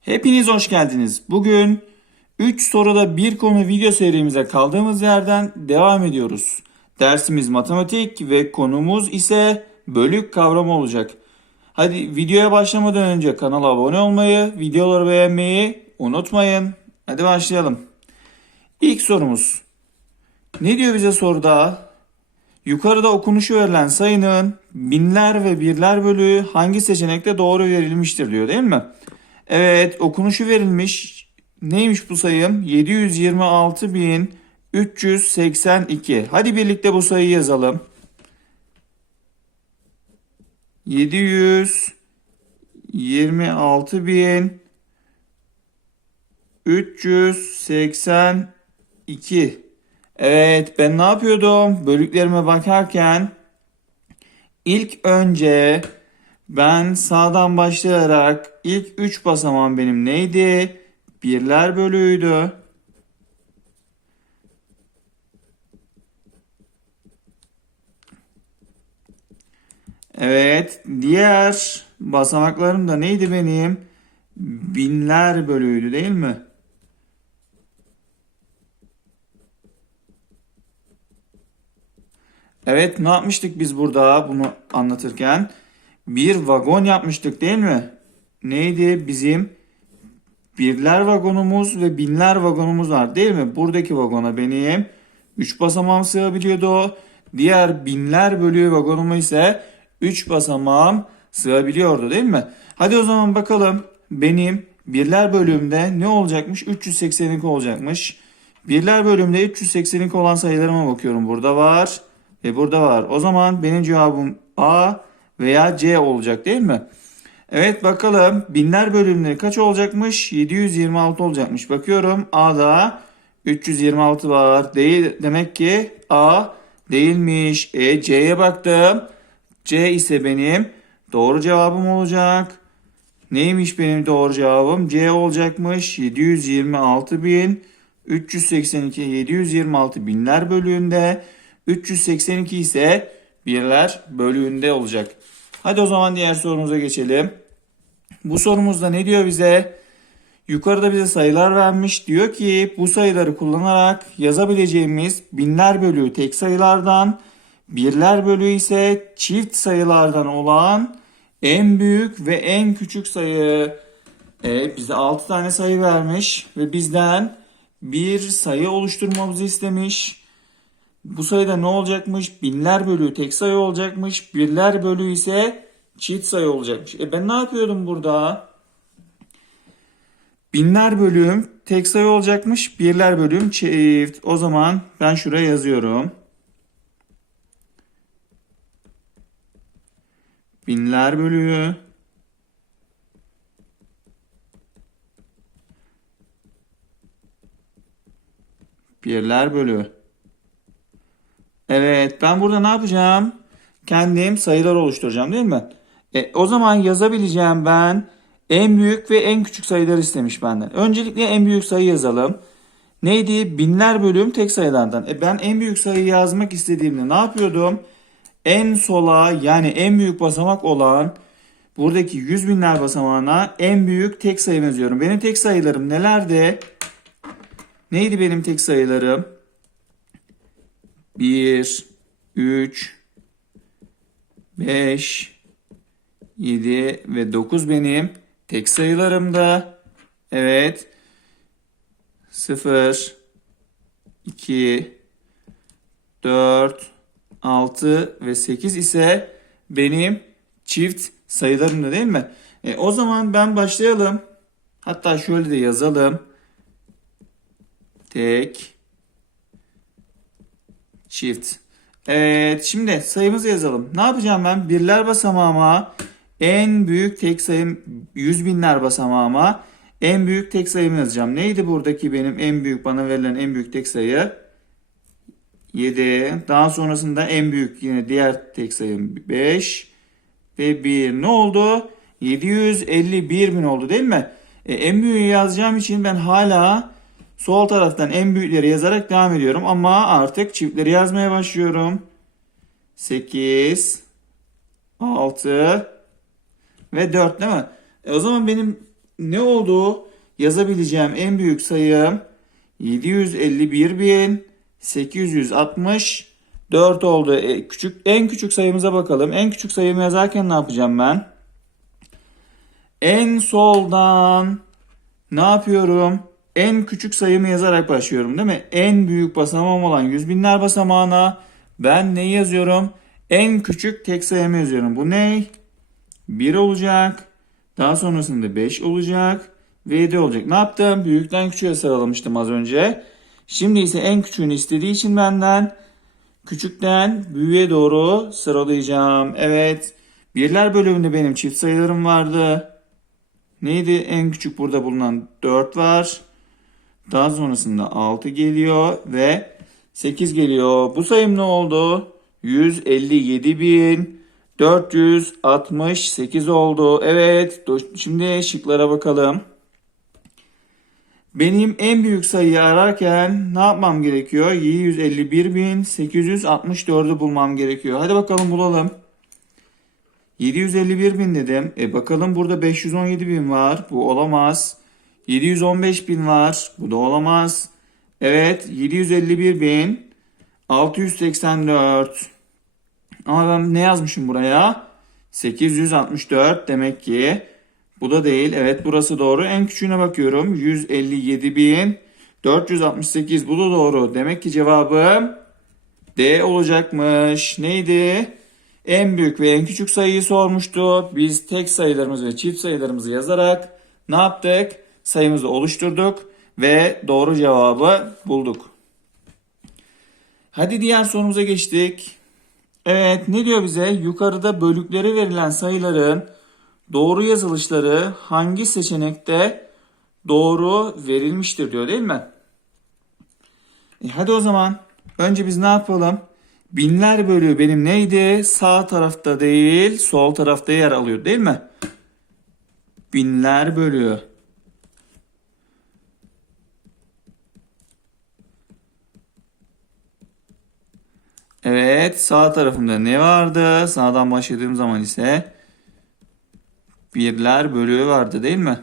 Hepiniz hoş geldiniz. Bugün 3 soruda bir konu video serimize kaldığımız yerden devam ediyoruz. Dersimiz matematik ve konumuz ise bölük kavramı olacak. Hadi videoya başlamadan önce kanala abone olmayı, videoları beğenmeyi unutmayın. Hadi başlayalım. İlk sorumuz. Ne diyor bize soruda? Yukarıda okunuşu verilen sayının binler ve birler bölüğü hangi seçenekte doğru verilmiştir diyor değil mi? Evet okunuşu verilmiş. Neymiş bu sayım? 726.382. Hadi birlikte bu sayıyı yazalım. 726.382. Evet ben ne yapıyordum? Bölüklerime bakarken ilk önce ben sağdan başlayarak ilk 3 basamağım benim neydi? Birler bölüğüydü. Evet, diğer basamaklarım da neydi benim? Binler bölüğüydü değil mi? Evet, ne yapmıştık biz burada bunu anlatırken? Bir vagon yapmıştık değil mi? Neydi bizim? Birler vagonumuz ve binler vagonumuz var değil mi? Buradaki vagona benim 3 basamağım sığabiliyordu. Diğer binler bölüğü vagonuma ise 3 basamağım sığabiliyordu değil mi? Hadi o zaman bakalım benim birler bölümünde ne olacakmış? 382 olacakmış. Birler bölümünde 382 olan sayılarıma bakıyorum. Burada var ve burada var. O zaman benim cevabım A veya C olacak değil mi? Evet bakalım binler bölümleri kaç olacakmış? 726 olacakmış. Bakıyorum A'da 326 var. Değil demek ki A değilmiş. E C'ye baktım. C ise benim doğru cevabım olacak. Neymiş benim doğru cevabım? C olacakmış. 726 bin 382 726 binler bölüğünde 382 ise birler bölüğünde olacak. Hadi o zaman diğer sorumuza geçelim. Bu sorumuzda ne diyor bize? Yukarıda bize sayılar vermiş. Diyor ki bu sayıları kullanarak yazabileceğimiz binler bölüğü tek sayılardan, birler bölüğü ise çift sayılardan olan en büyük ve en küçük sayı. Evet bize 6 tane sayı vermiş ve bizden bir sayı oluşturmamızı istemiş. Bu sayıda ne olacakmış? Binler bölüğü tek sayı olacakmış. Birler bölüğü ise çift sayı olacakmış. E ben ne yapıyordum burada? Binler bölüm tek sayı olacakmış. Birler bölüm çift. O zaman ben şuraya yazıyorum. Binler bölüğü birler bölüğü. Evet ben burada ne yapacağım? Kendim sayılar oluşturacağım değil mi? E, o zaman yazabileceğim ben en büyük ve en küçük sayılar istemiş benden. Öncelikle en büyük sayı yazalım. Neydi? Binler bölüm tek sayılardan. E ben en büyük sayıyı yazmak istediğimde ne yapıyordum? En sola yani en büyük basamak olan buradaki yüz binler basamağına en büyük tek sayı yazıyorum. Benim tek sayılarım nelerdi? Neydi benim tek sayılarım? 1, 3, 5, 7 ve 9 benim tek sayılarımda. Evet. 0, 2, 4, 6 ve 8 ise benim çift sayılarımda değil mi? E, o zaman ben başlayalım. Hatta şöyle de yazalım. Tek, çift. Evet şimdi sayımızı yazalım. Ne yapacağım ben? Birler basamağıma en büyük tek sayım 100 binler basamağıma en büyük tek sayımı yazacağım. Neydi buradaki benim en büyük bana verilen en büyük tek sayı? 7. Daha sonrasında en büyük yine diğer tek sayım 5 ve 1. Ne oldu? 751 bin oldu değil mi? E, en büyüğü yazacağım için ben hala Sol taraftan en büyükleri yazarak devam ediyorum ama artık çiftleri yazmaya başlıyorum. 8 6 ve 4 değil mi? E o zaman benim ne oldu? Yazabileceğim en büyük sayım 751.864 oldu. E, küçük en küçük sayımıza bakalım. En küçük sayımı yazarken ne yapacağım ben? En soldan ne yapıyorum? En küçük sayımı yazarak başlıyorum değil mi? En büyük basamağım olan yüz binler basamağına ben ne yazıyorum? En küçük tek sayımı yazıyorum. Bu ne? 1 olacak. Daha sonrasında 5 olacak. Ve 7 olacak. Ne yaptım? Büyükten küçüğe sıralamıştım az önce. Şimdi ise en küçüğünü istediği için benden küçükten büyüğe doğru sıralayacağım. Evet. Birler bölümünde benim çift sayılarım vardı. Neydi? En küçük burada bulunan 4 var. Daha sonrasında 6 geliyor ve 8 geliyor. Bu sayım ne oldu? 157.468 oldu. Evet, şimdi şıklara bakalım. Benim en büyük sayıyı ararken ne yapmam gerekiyor? 751.864'ü bulmam gerekiyor. Hadi bakalım bulalım. 751 bin dedim. E bakalım burada 517 bin var. Bu olamaz. 715 bin var. Bu da olamaz. Evet 751 bin 684. Ama ben ne yazmışım buraya? 864 demek ki. Bu da değil. Evet burası doğru. En küçüğüne bakıyorum. 157 bin 468. Bu da doğru. Demek ki cevabım D olacakmış. Neydi? En büyük ve en küçük sayıyı sormuştu. Biz tek sayılarımızı ve çift sayılarımızı yazarak ne yaptık? Sayımızı oluşturduk ve doğru cevabı bulduk. Hadi diğer sorumuza geçtik. Evet ne diyor bize? Yukarıda bölükleri verilen sayıların doğru yazılışları hangi seçenekte doğru verilmiştir diyor değil mi? E hadi o zaman önce biz ne yapalım? Binler bölüğü benim neydi? Sağ tarafta değil, sol tarafta yer alıyor değil mi? Binler bölüğü. Evet, sağ tarafımda ne vardı? Sağdan başladığım zaman ise birler bölüğü vardı değil mi?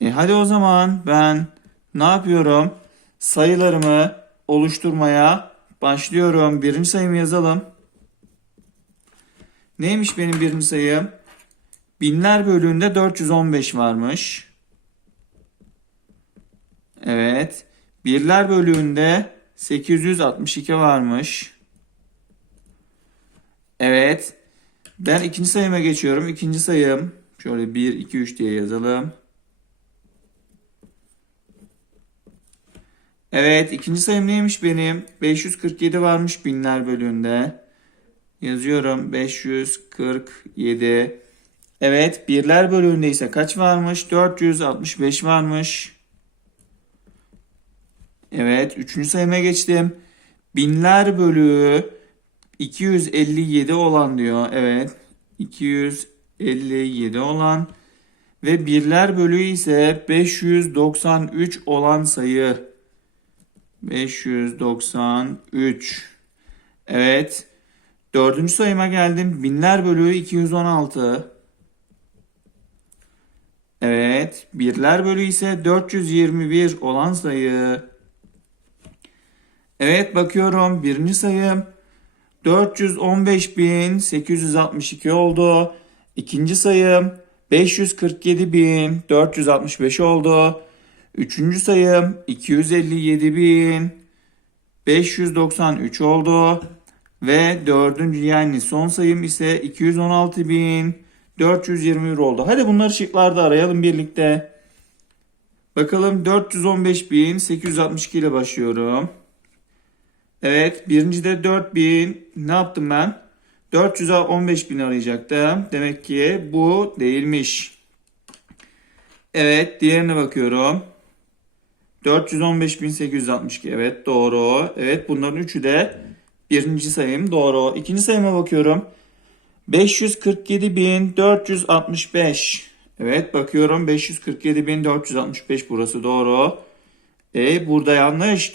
E hadi o zaman ben ne yapıyorum? Sayılarımı oluşturmaya başlıyorum. Birinci sayımı yazalım. Neymiş benim birinci sayım? Binler bölüğünde 415 varmış. Evet. Birler bölüğünde 862 varmış. Evet. Ben ikinci sayıma geçiyorum. İkinci sayım. Şöyle 1, 2, 3 diye yazalım. Evet, ikinci sayım neymiş benim? 547 varmış binler bölüğünde. Yazıyorum 547. Evet, birler bölüğünde ise kaç varmış? 465 varmış. Evet, üçüncü sayıma geçtim. Binler bölüğü 257 olan diyor. Evet, 257 olan ve birler bölüğü ise 593 olan sayı. 593. Evet. Dördüncü sayıma geldim. Binler bölüğü 216. Evet. Birler bölüğü ise 421 olan sayı. Evet bakıyorum. Birinci sayım 415.862 oldu. İkinci sayım 547.465 oldu. Üçüncü sayım 257.593 oldu. Ve dördüncü yani son sayım ise 216.421 oldu. Hadi bunları şıklarda arayalım birlikte. Bakalım 415.862 ile başlıyorum. Evet birincide 4000 ne yaptım ben? 415.000 arayacaktım. Demek ki bu değilmiş. Evet diğerine bakıyorum. 415.862 evet doğru. Evet bunların üçü de birinci sayım doğru. İkinci sayıma bakıyorum. 547.465 Evet bakıyorum 547.465 burası doğru. E burada yanlış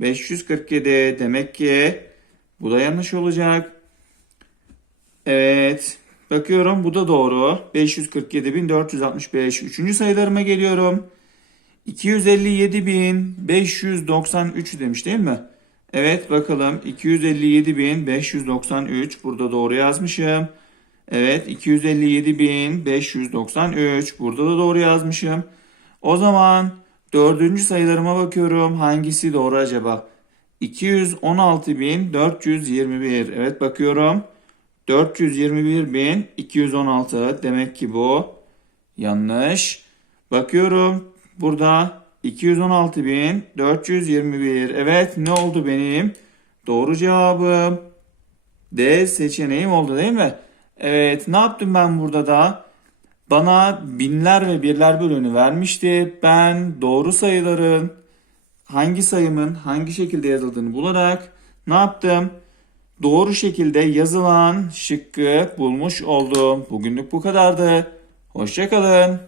465.547 demek ki bu da yanlış olacak. Evet Bakıyorum bu da doğru. 547.465. Üçüncü sayılarıma geliyorum. 257.593 demiş değil mi? Evet bakalım 257.593 burada doğru yazmışım. Evet 257.593 burada da doğru yazmışım. O zaman dördüncü sayılarıma bakıyorum. Hangisi doğru acaba? 216.421. Evet bakıyorum. 421.216 demek ki bu. Yanlış. Bakıyorum burada 216.421. Evet ne oldu benim? Doğru cevabım D seçeneğim oldu değil mi? Evet ne yaptım ben burada da? Bana binler ve birler bölümünü vermişti. Ben doğru sayıların hangi sayımın hangi şekilde yazıldığını bularak ne yaptım? Doğru şekilde yazılan şıkkı bulmuş oldum. Bugünlük bu kadardı. Hoşçakalın.